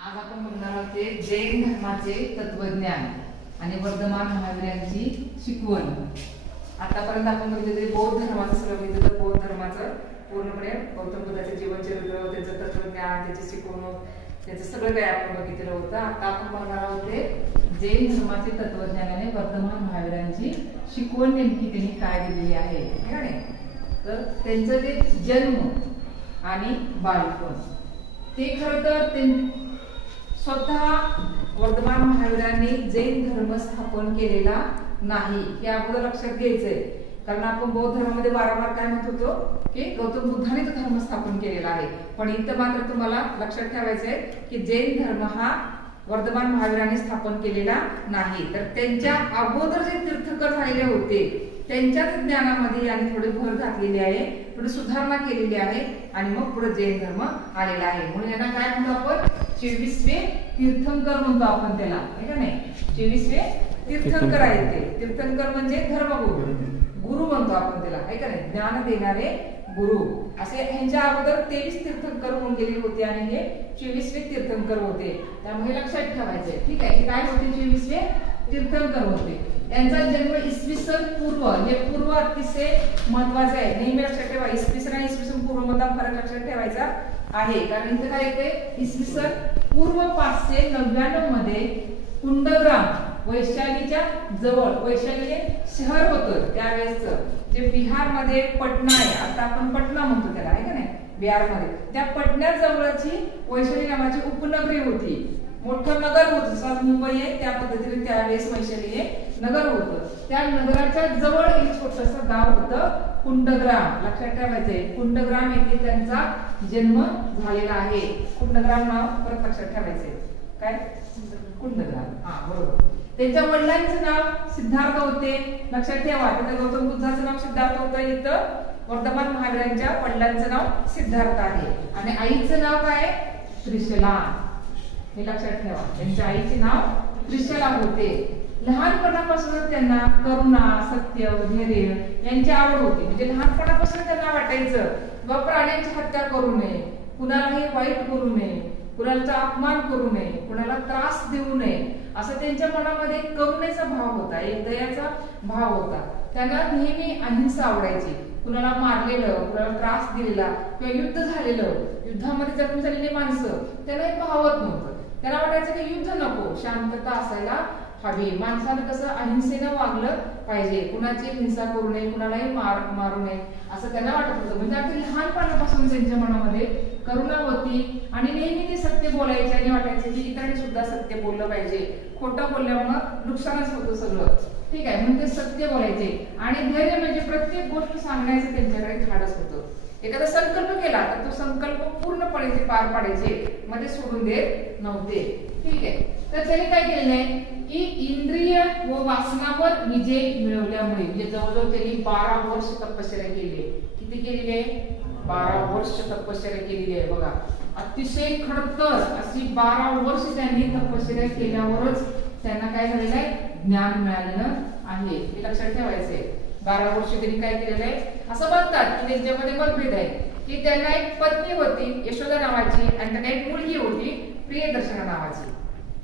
आज आपण बघणार आहोत ते जैन धर्माचे तत्वज्ञान आणि वर्धमान महावीरांची शिकवण। आतापर्यंत आपण बघितले बौद्ध धर्माचं सगळं बघितलं, तर बौद्ध धर्माचं पूर्णपणे गौतम बुद्धाचे जीवनचरित्र, त्याचं तत्वज्ञान, त्याची शिकवणूक, त्याचं सगळं काही आपण बघितलं होतं। आता आपण बघणार आहोत ते जैन धर्माचे तत्वज्ञान आणि वर्धमान महावीरांची शिकवण नेमकी त्यांनी काय दिलेली आहे, ठीक आहे। तर त्यांचं ते जन्म आणि बालपण ते खरं तर स्वतः वर्धमान महावीरांनी जैन धर्म स्थापन केलेला नाही, हे अगोदर लक्षात घ्यायचंय। कारण आपण बौद्ध धर्मामध्ये वारंवार काय म्हणत होतो की गौतम बुद्धाने तो धर्म स्थापन केलेला आहे, पण इथं मात्र तुम्हाला लक्षात ठेवायचंय की जैन धर्म हा वर्धमान महावीरांनी स्थापन केलेला नाही। तर त्यांच्या अगोदर जे तीर्थकर झालेले होते त्यांच्याच ज्ञानामध्ये यांनी थोडी भर घातलेली आहे, थोडी सुधारणा केलेली आहे आणि मग पुढे जैन धर्म आलेला आहे। म्हणून यांना काय म्हणतो आपण 24वे तीर्थंकर म्हणतो आपण त्याला, आहे का नाही। 24वे तीर्थंकर आहेत ते। तीर्थंकर म्हणजे धर्मगुरु, गुरु म्हणतो आपण त्याला, आहे का नाही, ज्ञान देणारे गुरु। असे ह्यांच्या अगोदर 23 तीर्थंकर होऊन गेले होते आणि हे 24वे तीर्थंकर होते, त्यामुळे लक्षात ठेवायचंय, ठीक आहे। काय होते 24वे तीर्थंकर होते। यांचा जन्म इसवी सन पूर्व, हे पूर्व अतिशय महत्वाचे आहे, नेहमी लक्षात ठेवा। इसवी सन आणि इसवी सन पूर्व मध्ये फरक लक्षात ठेवायचा आहे, कारण इथे काय येते इसवी सन पूर्व 599 मध्ये कुंडग्राम वैशालीच्या जवळ, वैशाली हे शहर होतं त्यावेळेसचं, जे बिहार मध्ये पटना आहे, आता आपण पटना म्हणतो त्याला, आहे का नाही, बिहार मध्ये त्या पटना जवळची वैशाली नावाची उपनगरी होती, मोठं नगर होतं, जसं मुंबई आहे त्या पद्धतीने त्यावेळेस वैशाली हे नगर होतं। त्या नगराच्या जवळ एक छोटंसं गाव होतं कुंडग्राम, लक्षात ठेवायचंय। कुंडग्राम येथे त्यांचा जन्म झालेला आहे। कुंडग्राम नाव परत लक्षात ठेवायचंय, काय कुंडग्राम, हा बरोबर। त्यांच्या वडिलांचं नाव सिद्धार्थ होते, लक्षात ठेवा। तिथे गौतम बुद्धाचं नाव सिद्धार्थ होतं, इथं वर्धमान महावीरांच्या वडिलांचं नाव सिद्धार्थ आहे आणि आईचं नाव काय त्रिशला, हे लक्षात ठेवा। त्यांच्या आईचे नाव त्रिशला होते। लहानपणापासूनच त्यांना करुणा, सत्य, धैर्य यांची आवड होती, म्हणजे लहानपणापासून त्यांना वाटायचं व प्राण्यांची हत्या करू नये, कुणालाही वाईट करू नये, कुणाचा अपमान करू नये, कुणाला त्रास देऊ नये, असं त्यांच्या मनामध्ये करुणेचा भाव होता, एक दयाचा भाव होता। त्यांना नेहमी अहिंसा आवडायची, कुणाला मारलेलं, कुणाला त्रास दिलेला किंवा युद्ध झालेलं, युद्धामध्ये जखमी झालेली माणसं त्यांना हे भावत नव्हतं। त्यांना वाटायचं की युद्ध नको, शांतता असायला हवी, माणसानं कसं अहिंसेनं वागलं पाहिजे, कुणाची हिंसा करू नये, कुणालाही मारू नये, असं त्यांना वाटत होतं। म्हणजे अगदी लहानपणापासून त्यांच्या मनामध्ये करुणा होती आणि नेहमी ते सत्य बोलायचे आणि वाटायचे की इतरांनी सुद्धा सत्य बोललं पाहिजे, खोटं बोलल्यामुळं नुकसानच होतं सगळं, ठीक आहे, म्हणून ते सत्य बोलायचे। आणि धैर्य म्हणजे प्रत्येक गोष्ट सांगण्याचं त्यांच्याकडे धाडस होतं। एखादा संकल्प केला तर तो संकल्प पूर्णपणे ते पार पाडायचे, मध्ये सोडून देत नव्हते, ठीक आहे। तर त्यांनी काय केलेलं आहे की इंद्रिय व वासनावर विजय मिळवल्यामुळे, म्हणजे जवळजवळ त्यांनी 12 वर्ष तपश्चर्या केली। किती केलेली आहे? 12 वर्ष तपश्चर्या केलेली आहे बघा। अतिशय खडतर अशी 12 वर्ष त्यांनी तपश्चर्या केल्यावरच त्यांना काय झालेलं आहे, ज्ञान मिळालेलं आहे, हे लक्षात ठेवायचंय। 12 वर्ष त्यांनी काय केलेलं आहे, असं म्हणतात की त्यांच्यामध्ये मतभेद आहे की त्यांना एक पत्नी होती यशोदा नावाची आणि त्यांना एक मुलगी होती प्रियदर्शना नावाची।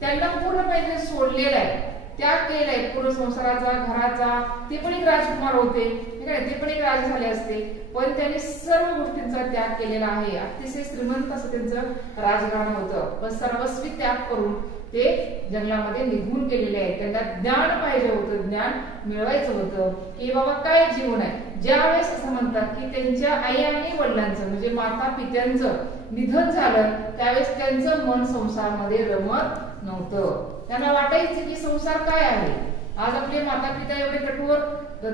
त्यांना पूर्णपणे सोडलेलं आहे, त्याग केलेला आहे पूर्ण संसाराचा, घराचा। ते पण एक राजकुमार होते, ठीक आहे, ते पण एक राजे झाले असते, पण त्यांनी सर्व गोष्टींचा त्याग केलेला आहे। अतिशय श्रीमंत असं त्यांचं राजघराणं होतं, पण सर्वस्वी त्याग करून ते जंगलामध्ये निघून गेलेले आहेत। त्यांना ज्ञान पाहिजे होतं, ज्ञान मिळवायचं होतं की बाबा काय जीवन आहे। ज्यावेळेस असं म्हणतात की त्यांच्या आई आणि वडिलांचं म्हणजे माता पित्यांचं निधन झालं त्यावेळेस त्यांचं मन संसारामध्ये रमत नव्हतं। त्यांना वाटायचं की संसार काय आहे। आज आपले माता पिता एवढे कठोर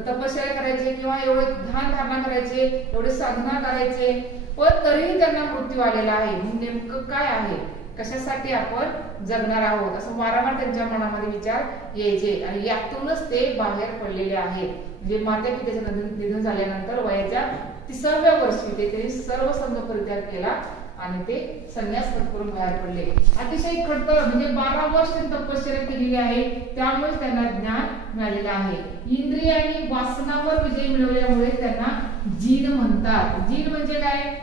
तपश्चर्या करायचे किंवा एवढे ध्यान धारणा करायचे, एवढे साधना करायचे, पण तरीही त्यांना मृत्यू आलेला आहे। नेमकं काय आहे, कशासाठी आपण जगणार आहोत, असं वारंवार त्यांच्या मनामध्ये विचार यायचे आणि यातूनच ते बाहेर पडलेले आहेत। म्हणजे माता पित्याचं निधन झाल्यानंतर वयाच्या 30व्या वर्षी ते सर्व संघ परित्याग केला आणि ते संन्यास पत्करून बाहेर पडले। अतिशय खडतर म्हणजे 12 वर्ष तपश्चर्या केलेली आहे, त्यामुळे त्यांना ज्ञान मिळालेलं आहे। इंद्रिय आणि वासनावर विजय मिळवल्यामुळे त्यांना जीन म्हणतात। जीन म्हणजे काय?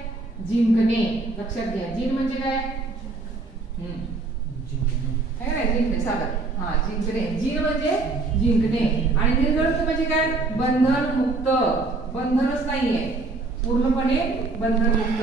जिंकणे, लक्षात घ्या। जीन म्हणजे काय? है ना, जिंकणे सागर, हा जिंकणे, जिन म्हणजे जिंकणे, आणि निर्ग्रंथ म्हणजे काय, बंधन मुक्त, बंधनच नाहीये, पूर्णपणे बंधन मुक्त.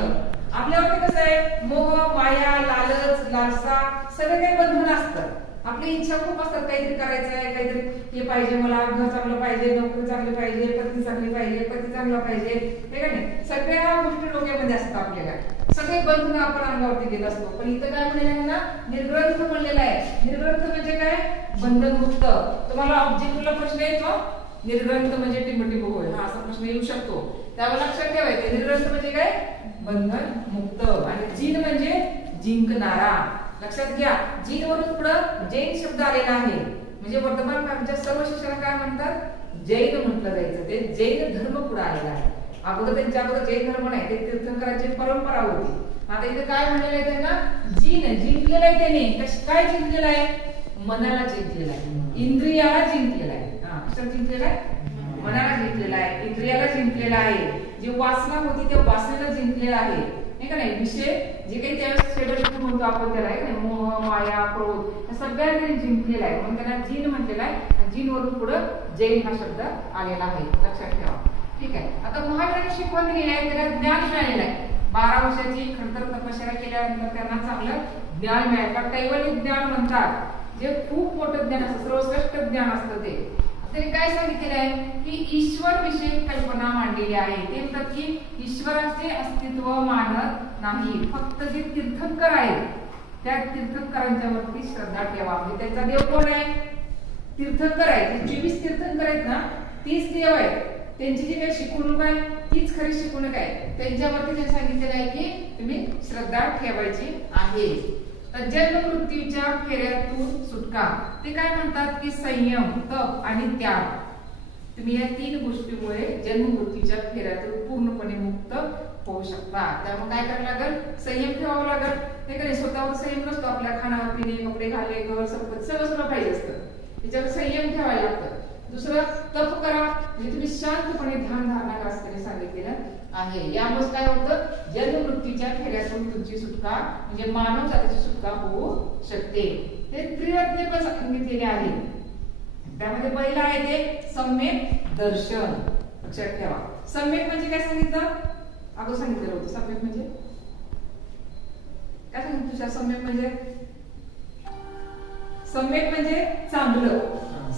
आपल्यावरती कसं आहे, मोह माया लालच लालसा सगळे काही बंधन असतात. आपली इच्छा खूप असतात, काहीतरी करायचं आहे, काहीतरी हे पाहिजे, मला घर चांगलं पाहिजे, नोकरी चांगली पाहिजे, पत्नी चांगली पाहिजे, पती चांगला पाहिजे, हे का नाही, सगळ्या गोष्टी डोक्यामध्ये असतात आपल्याला, सगळे बंधन आपण अंगावरती घेत असतो. पण इथं काय म्हणलेलं आहे ना, निर्ग्रंथ म्हणलेलं आहे. निर्ग्रंथ म्हणजे काय, बंधन मुक्त. तुम्हाला ऑब्जेक्टिव्हला प्रश्न येतो, निर्ग्रंथ म्हणजे टिंबटिंब होय, हा असा प्रश्न येऊ शकतो, त्यावर लक्षात ठेवायचं. निर्ग्रंथ म्हणजे काय, बंधन मुक्त. आणि जिन म्हणजे जिंकणारा, लक्षात घ्या. जिन वरून पुढे जैन शब्द आलेला आहे, म्हणजे वर्तमान काळच्या सर्व शिक्षण काय म्हणतात, जैन म्हटलं जायचं, ते जैन धर्म पुढे आलेला आहे. अगोदर त्यांच्या अगोदर जैन धर्म नाही, ते तीर्थंकरांची परंपरा होती. आता इथे काय म्हणलेलं आहे त्यांना, जिन जिंकलेला आहे त्याने. काय जिंकलेला आहे, मनाला जिंकलेला आहे, इंद्रियाला जिंकलेला आहे. हा, कशाला जिंकलेला आहे, मनाला जिंकलेला आहे, इंद्रियाला जिंकलेला आहे. जी वासना होती त्या वासनेला जिंकलेला आहे, नाही का नाही, विषय जे काही त्यावेळेस शेवट म्हणतो आपण त्याला, आहे मोह माया क्रोध, या सगळ्यांनी जिंकलेला आहे, म्हणून त्याला जिन म्हटलेला आहे. जिन वरून पुढे जैन हा शब्द आलेला आहे, लक्षात ठेवा. ठीक आहे. आता महावीरांनी शिकवण दिलेली आहे, त्याला ज्ञान मिळालेलं आहे. 12 वर्षाची खरतर तपश्चर्या केल्यानंतर त्यांना चांगलं ज्ञान मिळालं. कैवल्य ज्ञान म्हणतात, जे खूप मोठं ज्ञान असतं, सर्वश्रेष्ठ ज्ञान असतं. ते त्यांनी काय सांगितलेलं आहे की ईश्वर विषयी कल्पना मांडलेली आहे. ते म्हणतात की ईश्वराचे अस्तित्व मानत नाही, फक्त जे तीर्थंकर आहेत त्या तीर्थंकरांच्या वरती श्रद्धा ठेवा. म्हणजे त्यांचा देव कोण आहे, तीर्थंकर आहे. 24 तीर्थंकर आहेत ना, 30 देव आहेत. त्यांची जी काही शिकवणूक आहे तीच खरी शिकवणूक आहे. त्यांच्यावरती त्यांनी सांगितलेलं आहे की तुम्ही श्रद्धा ठेवायची आहे. तर जन्म मृत्यूच्या फेऱ्यातून सुटका, ते काय म्हणतात की संयम, तप आणि त्याग. तुम्ही या 3 गोष्टीमुळे जन्म मृत्यूच्या फेऱ्यातून पूर्णपणे मुक्त होऊ शकता. त्यामुळे काय करावं लागेल, संयम ठेवावा लागेल. हे काही स्वतःवर संयम नसतो, आपल्या खाणार पिणे कपडे घाले घर संपत्ती सगळं पाहिजे असतं, त्याच्यावर संयम ठेवायला लागतं. दुसरं तप करा, म्हणजे तुम्ही शांतपणे ध्यान धारणा करा असं त्यांनी सांगितलेलं आहे. यामुळे काय होतं, जन्म मृत्यूच्या फेऱ्यातून तुमची सुटका म्हणजे मानव जातीची सुटका होऊ शकते. ते त्रिरत्ने पण सांगितलेले आहे. त्यामध्ये पहिलं आहे ते सम्यक दर्शन, लक्षात ठेवा. सम्यक म्हणजे काय सांगितलं, अगोदर सांगितलेलं होतं. सम्यक म्हणजे काय सांगितलं तुझ्या, सम्यक म्हणजे, सम्यक म्हणजे चांगलं,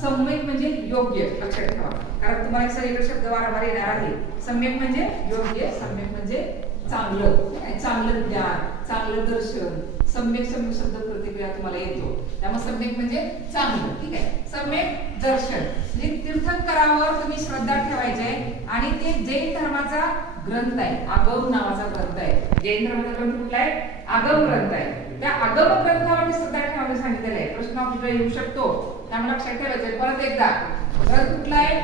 सम्यक म्हणजे योग्य, लक्षात ठेवा. कारण तुम्हाला सगळीकडे शब्द वारंवार येणार आहे. सम्यक म्हणजे योग्य, सम्यक म्हणजे चांगलं, चांगलं ज्ञान, चांगलं दर्शन. सम्यक सम्यक शब्द प्रतिक्रिया तुम्हाला येतो, त्यामुळे सम्यक म्हणजे चांगलं. ठीक आहे. सम्यक दर्शन म्हणजे तीर्थंकरावर तुम्ही श्रद्धा ठेवायची आहे. आणि ते जैन धर्माचा ग्रंथ आहे, आगम नावाचा ग्रंथ आहे. जैन धर्माचा ग्रंथ कुठला आहे, आगम ग्रंथ आहे. त्या आगम ग्रंथावर श्रद्धा ठेवायला सांगितलेलं आहे. प्रश्न आपल्याला येऊ शकतो, त्यामुळे लक्षात ठेवायचं. परत एकदा, ग्रंथ कुठला आहे,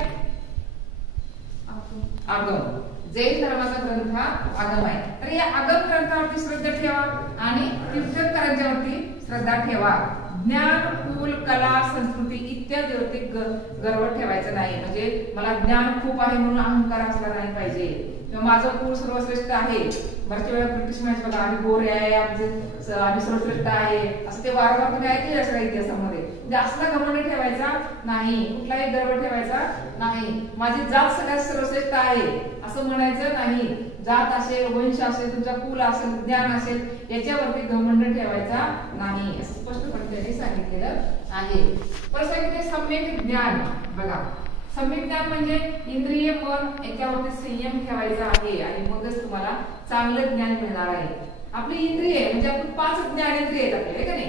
आगम. जैन धर्माचा ग्रंथ हा आगम आहे. तर या आगम ग्रंथावरती श्रद्धा ठेवा आणि तीर्थंकरांच्यावरती श्रद्धा ठेवा. ज्ञान, कुल, कला, संस्कृती इत्यादीवरती गर्व ठेवायचा नाही. म्हणजे मला ज्ञान खूप आहे म्हणून अहंकार असला नाही पाहिजे, किंवा माझं कुल सर्वश्रेष्ठ आहे. बऱ्याच वेळा ब्रिटिश म्हणजे बघा, आम्ही गोरे आहे, आम्ही सर्वश्रेष्ठ आहे, असं ते वारंवार तुम्ही ऐकले सगळ्या इतिहासामध्ये. म्हणजे असला घमंड ठेवायचा नाही, कुठलाही गर्व ठेवायचा नाही. माझी जात सगळ्यात सर्वश्रेष्ठ आहे असं म्हणायचं नाही. जात असेल, वंश असेल, तुमचा कुल असेल, ज्ञान असेल, याच्यावरती घमंड ठेवायचा नाही, असं स्पष्टपणे त्यांनी सांगितलेलं आहे. परत सांगितले सम्यक ज्ञान. बघा, सम्यक ज्ञान म्हणजे इंद्रिय मन याच्यावरती संयम ठेवायचा आहे, आणि मगच तुम्हाला चांगलं ज्ञान मिळणार आहे. आपली इंद्रिय म्हणजे आपण 5 ज्ञानेंद्रिय आहेत आपले, का नाही.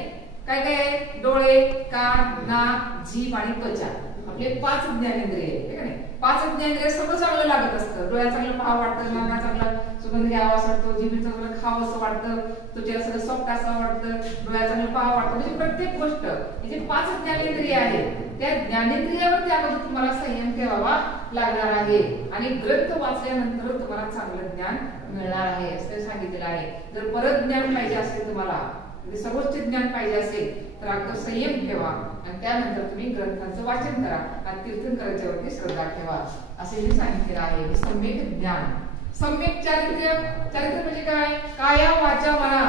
काय काय आहे, डोळे, कान, नाक, जीभ आणि त्वचा. आपले 5 ज्ञानेंद्रिय आहेत, का नाही. 5 ज्ञानेंद्रिय सगळं चांगलं लागत असतं. डोळ्याला चांगलं पाहावं वाटतं, नाकाला चांगला सुगंध घ्यावा असं वाटतं, जीभेला चांगलं खावं असं वाटतं, त्वचेला सगळं सॉफ्ट असं वाटतं, डोळ्याला चांगलं पाहावं वाटतं. म्हणजे प्रत्येक गोष्ट म्हणजे 5 ज्ञानेंद्रिय आहेत. त्या ज्ञानेंद्रियावर त्यामध्ये तुम्हाला संयम ठेवावा लागणार आहे. आणि ग्रंथ वाचल्यानंतर तुम्हाला चांगलं ज्ञान मिळणार आहे असं सांगितलेलं आहे. जर परत ज्ञान पाहिजे असेल, तुम्हाला म्हणजे सर्वोच्च ज्ञान पाहिजे असेल, तर अगोदर संयम ठेवा आणि त्यानंतर तुम्ही ग्रंथांचं वाचन करा आणि तीर्थंकरांच्यावरती श्रद्धा ठेवा असे मी सांगितलेलं आहे. सम्यक ज्ञान. सम्यक चारित्र्य. चारित्र्य म्हणजे काय, काया वाचा मना.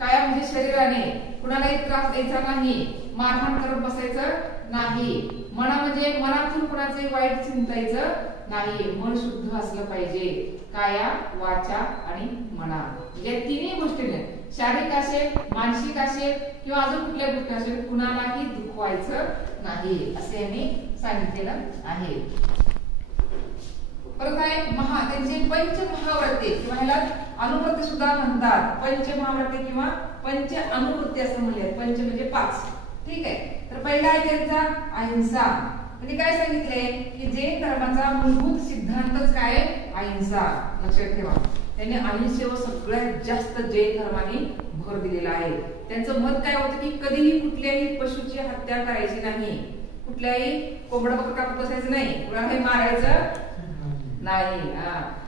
काय म्हणजे शरीराने कुणालाही त्रास द्यायचा नाही, मारहाण करत बसायचं नाही, मना म्हणजे मनातून कुणाचे वाईट चिंतायचं नाही, मन शुद्ध असलं पाहिजे, काया वाचा आणि मना या तिन्ही गोष्टीने शारीरिक असेल, मानसिक असेल किंवा अजून कुठल्या गोष्टी असेल कुणालाही दुखवायचं नाही असे यांनी सांगितलेलं आहे. परत आहे त्यांचे पंचमहाव्रते किंवा ह्याला अनुवृत्ती सुद्धा म्हणतात. पंचमहाव्रते किंवा पंच अनुवृत्ती असं म्हणले. पंच म्हणजे 5. ठीक आहे. तर पहिला आहे त्यांचा अहिंसा. म्हणजे काय सांगितले की जैन धर्माचा मूलभूत सिद्धांतच काय अहिंसा. लक्षात ठेवा. त्यांनी अहिंसेवर सगळ्यात जास्त जैन धर्माने भर दिलेला आहे. त्यांचं मत काय होतं की कधीही कुठल्याही पशुची हत्या करायची नाही, कुठल्याही कोंबडा बकरा कापत बसायचं नाही, कुणालाही मारायचं नाही.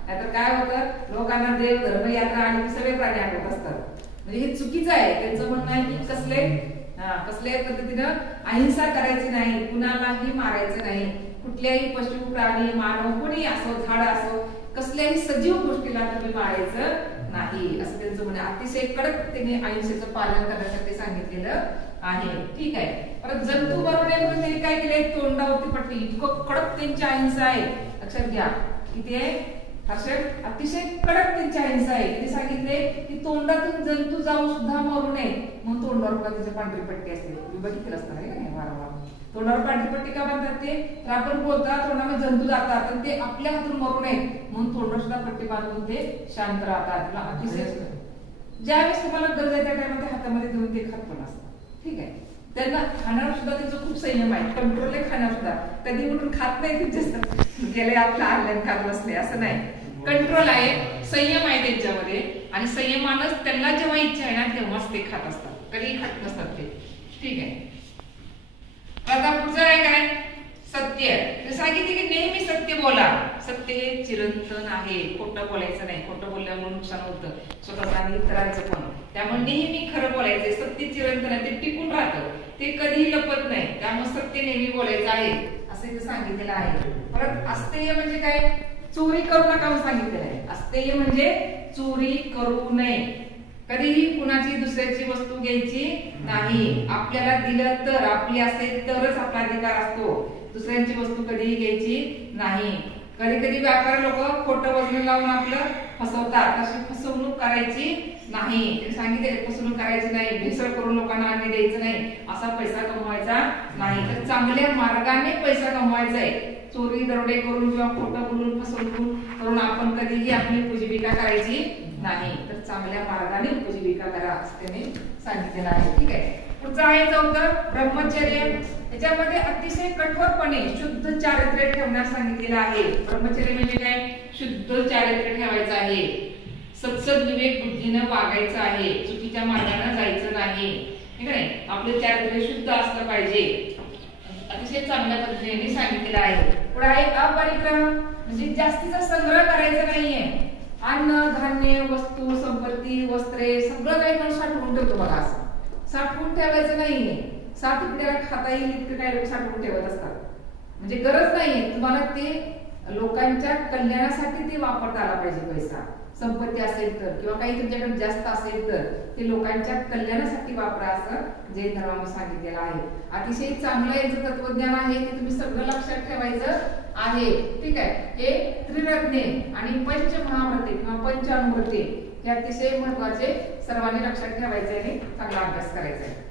नाहीतर काय होतं, लोकांना देव धर्म यात्रा आणि सगळे प्राणी आठवत असतात. म्हणजे हे चुकीचं आहे. त्यांचं म्हणणं आहे की कसल्याही पद्धतीनं अहिंसा करायची नाही, कुणालाही मारायचं नाही, कुठल्याही पशु प्राणी मानव कोणी असो, झाड असो, कसल्याही सजीव गोष्टीला तुम्ही मारायचं नाही असं त्यांचं म्हणणं. अतिशय कडक त्यांनी अहिंसेचं पालन करण्यासाठी सांगितलेलं आहे. ठीक आहे. परत जंतू मारू नये म्हणून त्यांनी काय केलंय, तोंडावरती पट्टी. इतकं कडक त्यांची अहिंसा आहे. लक्षात घ्या किती आहे, अतिशय कडक त्यांची अहिंसा आहे. त्यांनी सांगितले की तोंडातून जंतू जाऊन सुद्धा मरू नये म्हणून तोंडावर त्याची पांढरी पट्टी असते. बघितलं असतं नाही वारंवार. तोंडावर पांढरी पट्टी का बांधतात ते, तर आपण बोलता तोंडामध्ये जंतू जातात तर ते आपल्या हातून मरू नये म्हणून तोंडावर सुद्धा पट्टी बांधून ते शांत राहतात. अतिशय ज्यावेळेस तुम्हाला गरज आहे त्या टाइमला हातामध्ये देऊन ते खात पण असतात. ठीक आहे. त्यांना खाण्यावर सुद्धा त्यांचं खूप संयम आहे, कंट्रोल आहे खाण्यावर सुद्धा. कधी म्हणून खात नाही ते जास्त गेले आपलं आणलं खात बसले असं नाही. कंट्रोल आहे, संयम आहे त्यांच्यामध्ये आणि संयमानच त्यांना जेव्हा इच्छा आहे ना तेव्हाच ते खात असतात, कधीही खात नसतात ते. ठीक आहे. आता पुढचं आहे काय, सत्य. सांगितले की नेहमी सत्य बोला. सत्य हे चिरंतन आहे, खोटं बोलायचं नाही. खोटं बोलल्यामुळे नुकसान होतं स्वतःचं आणि इतरांचं पण. त्यामुळे नेहमी खरं बोलायचंय. सत्य चिरंतन आहे, ते टिकून राहतं, ते कधीही लपत नाही. त्यामुळे सत्य नेहमी बोलायचं आहे असं इथे सांगितलेलं आहे. परत अस्तेय म्हणजे काय, चोरी करू नका म्हणून सांगितलेलं आहे. अस्तेय म्हणजे चोरी करू नये, कधीही कुणाची दुसऱ्याची वस्तू घ्यायची नाही. आपल्याला दिलं तर, आपली असेल तरच आपला अधिकार असतो. दुसऱ्यांची वस्तू कधीही घ्यायची नाही. कधी कधी व्यापारी लोक खोटं वजन लावून आपलं फसवतात, तशी फसवणूक करायची नाही. सांगितले फसवणूक करायची नाही, भेसळ करून लोकांना अन्न द्यायचं नाही, असा पैसा कमवायचा नाही. तर चांगल्या मार्गाने पैसा कमवायचा आहे. चोरी दरोडे करून किंवा खोटं बोलून फसवणूक करून आपण कधीही आपली उपजीविका करायची नाही. तर चांगल्या मार्गाने उपजीविका करा असं त्यांनी सांगितलेलं आहे. ठीक आहे. पुढचं आहे 4 ब्रह्मचर्य. याच्यामध्ये अतिशय कठोरपणे शुद्ध चारित्र्य ठेवण्यास सांगितलेलं आहे. ब्रह्मचर्य म्हणजे काय, शुद्ध चारित्र्य ठेवायचं आहे. सत्सद विवेक बुद्धीनं वागायचं आहे, चुकीच्या मार्गाने जायचं नाही. ठीक आहे. आपलं चारित्र्य शुद्ध असलं पाहिजे, अतिशय चांगल्या पद्धतीने सांगितलेलं आहे. पुढे आहे अपरिग्रह. म्हणजे जास्तीचा संग्रह करायचा नाहीये. अन्न धान्य वस्तू संपत्ती वस्त्रे सगळं काही आपण साठवून ठेवतो बघा, असं साठवून ठेवायचं नाहीये. 7 पिढ्याला खाता येईल इतकं काही लोक साठवून ठेवत असतात. म्हणजे गरज नाहीये तुम्हाला, ते लोकांच्या कल्याणासाठी ते वापरता आला पाहिजे. पैसा संपत्ती असेल तर किंवा काही तुमच्याकडे जास्त असेल तर ते लोकांच्या कल्याणासाठी वापरा असं जैन धर्मामध्ये सांगितलेलं आहे. अतिशय चांगलं याचं तत्वज्ञान आहे, ते तुम्ही सगळं लक्षात ठेवायचं आहे. ठीक आहे. हे त्रिरत्ने आणि पंचमहाव्रते किंवा पंचानुव्रते हे अतिशय महत्वाचे, सर्वांनी लक्षात ठेवायचे आणि चांगला अभ्यास करायचा आहे.